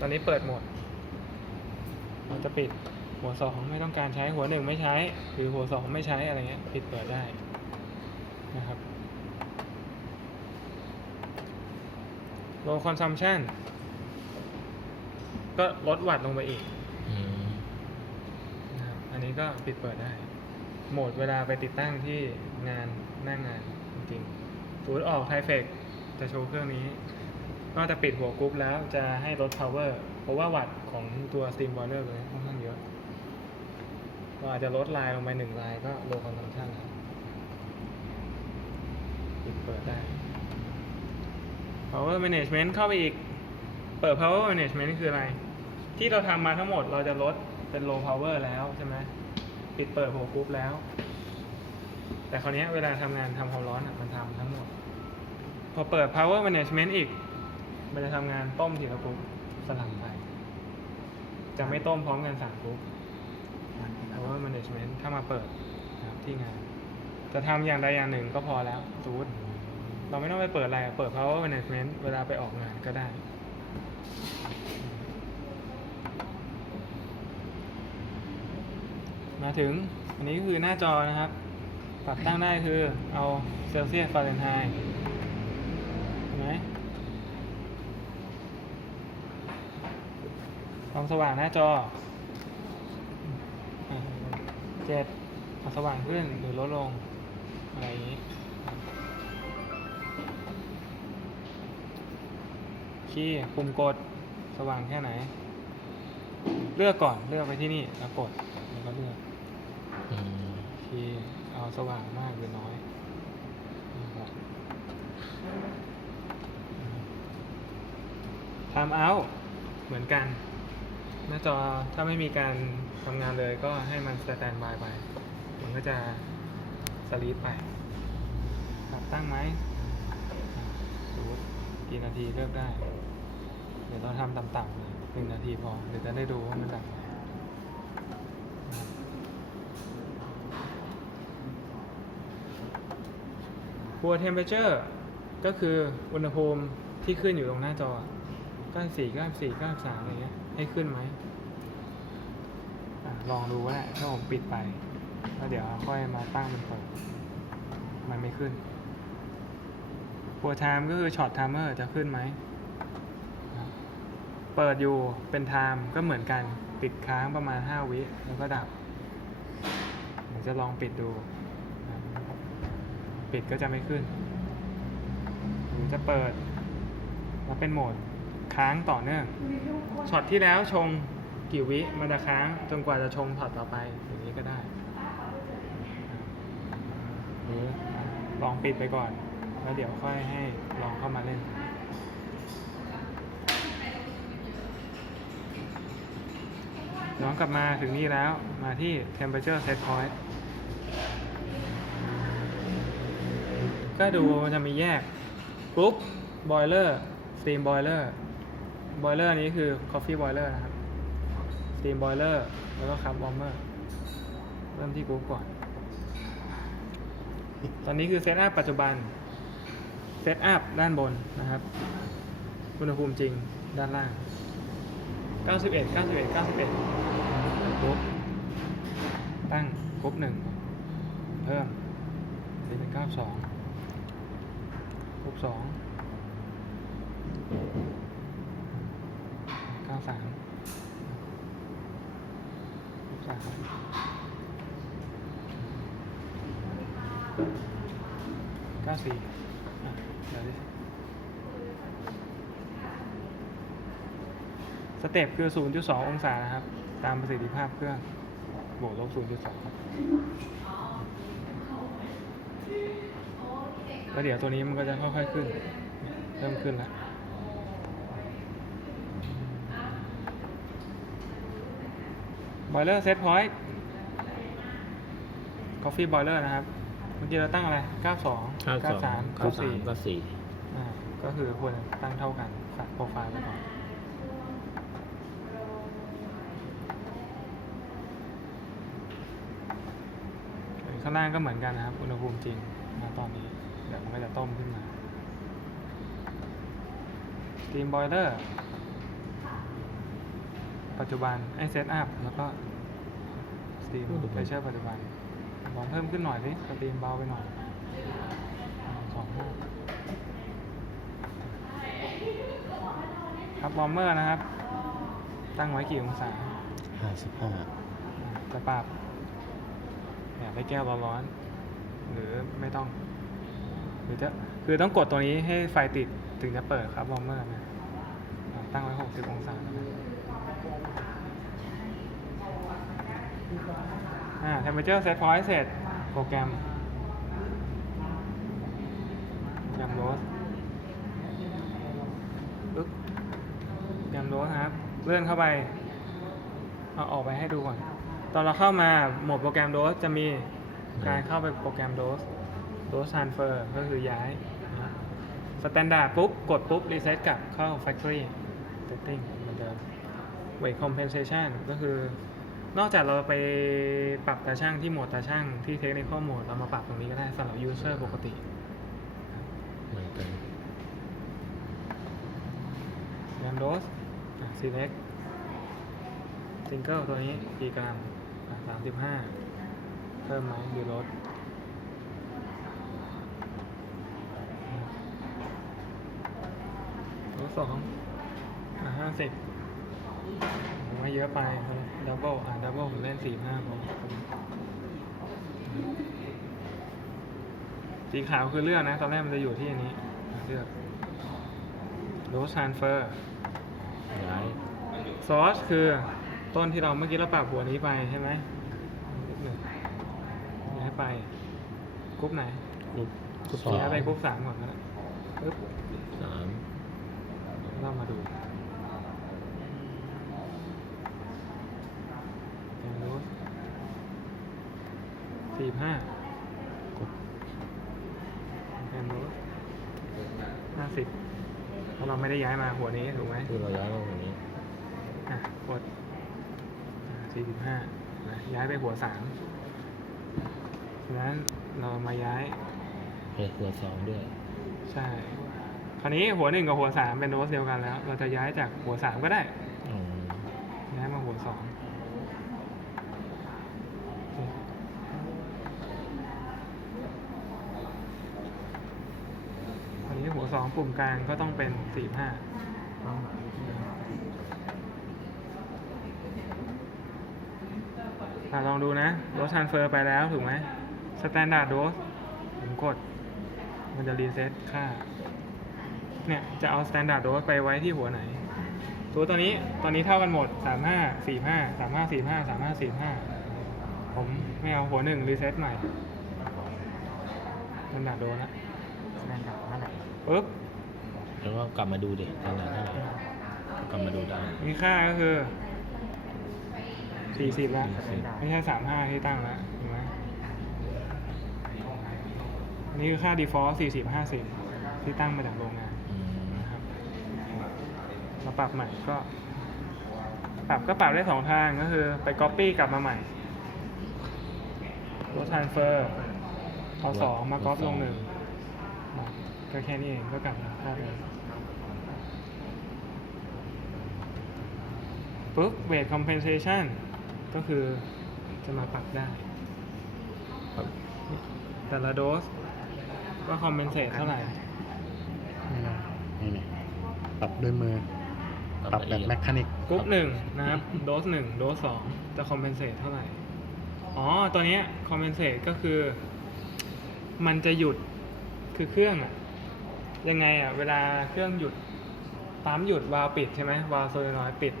ตอนนี้เปิดโหมดเราจะปิดหัวสองไม่ต้องการใช้หัวหนึ่งไม่ใช้ หรือหัวสองไม่ใช้อะไรเงี้ยปิดเปิดได้นะครับ low consumption ก็ลดวัตต์ลงไปอีกนะครับอันนี้ก็ปิดเปิดได้ โหมดเวลาไปติดตั้งที่งานหน้างงานจริงๆสูตรออกไทเฟกจะโชว์เครื่องนี้ นอกจากปิดหัวกรุ๊ปแล้วจะให้ลด power เพราะว่าวัตต์ของตัว steam boiler เลยค่อนข้างเยอะเราอาจจะลดลายลงไปหนึ่งลายก็ low consumption แล้วปิดเปิดได้ power management เข้าไปอีก เปิด power management คืออะไร ที่เราทำมาทั้งหมดเราจะลดเป็น low power แล้วใช่ไหมปิดเปิดหัวกรุ๊ปแล้ว แต่คราวนี้เวลาทำงานทำความร้อนอะมันทำทั้งหมด พอเปิด power management อีก มันจะทำงานต้มทีละกรุ๊ปสลับไป จะไม่ต้มพร้อมกันสามกรุ๊ป power management ถ้ามาเปิดนะครับที่งาน จะทำอย่างใดอย่างหนึ่งก็พอแล้วสมมติเราไม่ต้องไปเปิดอะไรอะเปิด power management เวลาไปออกงานก็ได้มาถึงอันนี้ก็คือหน้าจอนะครับ ปรับตั้งได้คือเอาเซลเซียสฟาเรนไฮต์เห็นไหม ความสว่างหน้าจอเจ็ดความสว่างขึ้นหรือลดลง อะไรอย่างนี้คีย์ปุ่มกดสว่างแค่ไหน เลือกก่อนเลือกไปที่นี่แล้วกดแล้วก็เลือกที่เอาสว่างมากหรือน้อยนะครับ time out เหมือนกัน หน้าจอถ้าไม่มีการทำงานเลยก็ให้มันสแตนบายไป มันก็จะสลีปไปครับตั้งไหมดูกี่นาทีเลือกได้ เดี๋ยวเราทำต่ำๆเลยหนึ่งนาทีพอ เดี๋ยวจะได้ดูว่ามันดังไหมนะครับตัว temperature ก็คืออุณหภูมิที่ขึ้นอยู่ตรงหน้าจอ 94 94 93อะไรเงี้ย ให้ขึ้นไหมอลองดูก็ได้ถ้าผมปิดไปแล้วเดี๋ยวค่อยมาตั้งเป็นเปิดมันไม่ขึ้นตัว time ก็คือ short timer จะขึ้นไหม เปิดอยู่เป็น time ก็เหมือนกันปิดค้างประมาณ 5 วิแล้วก็ดับเดี๋ยวจะลองปิดดู ปิดก็จะไม่ขึ้นหรือจะเปิดแล้วเป็นโหมด ค้างต่อเนื่องช็อตที่แล้วชงกี่วิมันจะค้างจนกว่าจะชงช็อตต่อไปอย่างนี้ก็ได้หรือลองปิดไปก่อน แล้วเดี๋ยวค่อยให้ลองเข้ามาเล่นย้อนกลับมาถึงนี่แล้วมาที่ temperature set point ก็ดูจะมีแยกกรุ๊ปบอยเลอร์สตีมบอยเลอร์ บอยเลอร์นี้คือคอฟฟี่บอยเลอร์นะครับสตีมบอยเลอร์แล้วก็คับอร์เมอร์เริ่มที่กรุ๊ปก่อน ตอนนี้คือเซตอัพปัจจุบัน เซตอัพด้านบนนะครับ อุณหภูมิจริงด้านล่าง 91 91 91กรุ๊ปตั้งกรุ๊ปหนึ่งเพิ่มนี่เป็น 92กรุ๊ปสอง 93กรุ๊ปสาม94อ่เดี๋ยวดิสเต็ปคือ0.2ององศานะครับ ตามประสิทธิภาพเครื่องบวกลบ0.2ครับแล้วเดี๋ยวตัวนี้มันก็จะค่อยๆขึ้น เริ่มขึ้นแล้ว บอยเลอร์เซตพอยต์ Coffee Boiler นะครับ เมื่อกี้เราตั้งอะไร 92เก้าสอง93 เก้าสามเก้า94สี่อ่าก็คือควรตั้งเท่ากันสัดโปรไฟล์ไปก่อนข้างล่างก็เหมือนกันนะครับ อุณหภูมิจริงนะตอนนี้ เดี๋ยวมันก็จะต้มขึ้นมา Steam Boiler ปัจจุบันไอเซตอัพแล้วก็สตรีมเพรสเชอร์ปัจจุบันลองเพิ่มขึ้นหน่อยสิสตรีมเบาไปหน่อยสองห้าครับวอร์มเมอร์นะครับ ตั้งไว้กี่องศาห้าสิบห้าจะปรับอยากได้แก้วร้อนๆหรือไม่ต้อง หรือจะคือต้องกดตัวนี้ให้ไฟติดถึงจะเปิดครับวอร์มเมอร์นะอ่า ตั้งไว้ 60 องศาอ่า temperature set point เสร็จ โปรแกรมโปรแกรมโรสปึ๊บโปรแกรมโรสครับ เลื่อนเข้าไป เอาออกไปให้ดูก่อน ตอนเราเข้ามาโหมดโปรแกรมโดสจะมีการเข้าไปโปรแกรมโดสโดส transfer ก็คือย้ายสแตนดาร์ดปุ๊บ กดปุ๊บ รีเซ็ตกลับเข้า factory setting เหมือนเดิม weight compensation ก็คือนอกจากเราไปปรับตาช่างที่โหมดตาช่างที่ technical mode เรามาปรับตรงนี้ก็ได้สำหรับ user ปกติเหมือนกันแรมโดส select ซิงเกิลตัวนี้กี่กรัมสามสิบห้าเพิ่มไหมหรือลดลดสองอะห้าสิบผมว่าเยอะไปดับเบิลอะดับเบิลผมเล่นสี่ห้าพอสีขาวคือเลือกนะ ตอนแรกมันจะอยู่ที่อันนี้อะเลือกโดสทรานเฟอร์ย้ายซอสคือต้นที่เราเมื่อกี้เราปรับหัวนี้ไปใช่ไหมหนึ่งย้ายไปกรุ๊ปไหนกรุ๊ปกรุ๊ปสองย้ายไปกรุ๊ปสามก่อนก็ได้ปึ๊บสามเรามาดูแอนรูส สี่ห้ากรุ๊ปแอนรูสห้าสิบเพราะเราไม่ได้ย้ายมาหัวนี้ถูกไหมคือเราย้ายมาตรงนี้อะกดสี่สิบห้าย้ายไปหัวสามฉะนั้นเรามาย้ายเปิดหัวสองด้วย ใช่ คราวนี้หัวหนึ่งกับหัวสามเป็นโดสเดียวกันแล้ว เราจะย้ายจากหัวสามก็ได้ อืม ย้ายมาหัวสองคราว นี้หัวสองปุ่มกลางก็ต้องเป็นสี่ห้าอะลองดูนะโดสทรานเฟอร์ไปแล้วถูกไหมสแตนดาร์ดโดสผมกด มันจะรีเซ็ตค่า เนี่ย จะเอา standard dose ไปไว้ที่หัวไหน ตัวตัวนี้ตอนนี้เท่ากันหมด 3 5 4 5 3 5 4 5 3 5 4 5 ผมไม่เอาหัวหนึ่งรีเซ็ตใหม่ standard dose ละ standard เท่าไหร่ปุ๊บ แล้วก็กลับมาดูดิตอนไหนเท่าไหร่กลับมาดูได้มีค่าก็คือ40แล้ว40ไม่ใช่35ที่ตั้งแล้วถูกไหมอันนี้คือค่า default 40 50ที่ตั้งมาจากโรงงานอืมนะครับมาปรับใหม่ก็ ปรับก็ปรับได้สองทางก็คือ ไป Copy กลับมาใหม่ลด Transfer เอาสองมาก๊อปลงหนึ่งนะ ก็แค่นี้เองก็กลับมาได้เลยปุ๊บ Weight Compensation ก็คือจะมาปรับได้ครับแต่ละโดสว่า compensate เท่าไหร่นี่นะนี่นี่ปรับด้วยมือ ปรับแบบแมคานิกกรุ๊ปหนึ่งนะครับ โดสหนึ่งโดสสองจะคอมเพนเซตเท่าไหร่ อ๋อ ตัวเนี้ยคอมเพนเซตก็คือ มันจะหยุดคือเครื่องอะ ยังไงอะเวลาเครื่องหยุดปั๊มหยุดวาล์วปิดใช่ไหมวาล์วโซเลนอยด์ปิด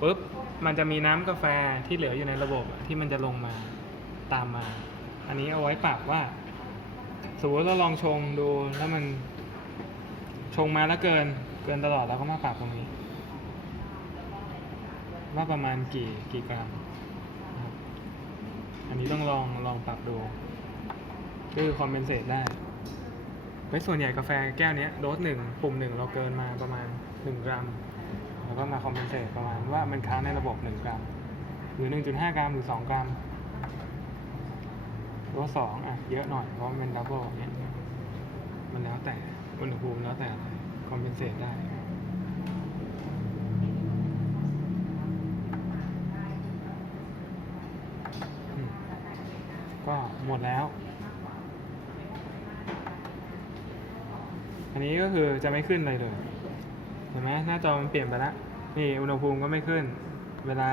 ปุ๊บมันจะมีน้ำกาแฟที่เหลืออยู่ในระบบที่มันจะลงมาตามมา อันนี้เอาไว้ปรับว่าสมมติเราลองชงดูแล้วมันชงมาแล้วเกินเกินตลอดเราก็มาปรับตรงนี้ ว่าประมาณกี่กี่กรัมอันนี้ต้องลองลองปรับดูคือคอมเพนเซตได้ ไปส่วนใหญ่กาแฟแก้วนี้โดสหนึ่งปุ่มหนึ่งเราเกินมาประมาณ 1 กรัม แล้วก็มาคอมเพนเซตประมาณว่ามันค้างในระบบ 1 กรัม หรือ 1.5 กรัมหรือ 2 กรัมโดสสองอะเยอะหน่อยเพราะมันเป็นดับเบิลเนี้ยมันแล้วแต่อุณหภูมิแล้วแต่คอมเพนเซตได้ก็หมดแล้ว อันนี้ก็คือจะไม่ขึ้นเลยเลย เห็นไหมหน้าจอมันเปลี่ยนไปแล้วนี่อุณหภูมิก็ไม่ขึ้น เวลา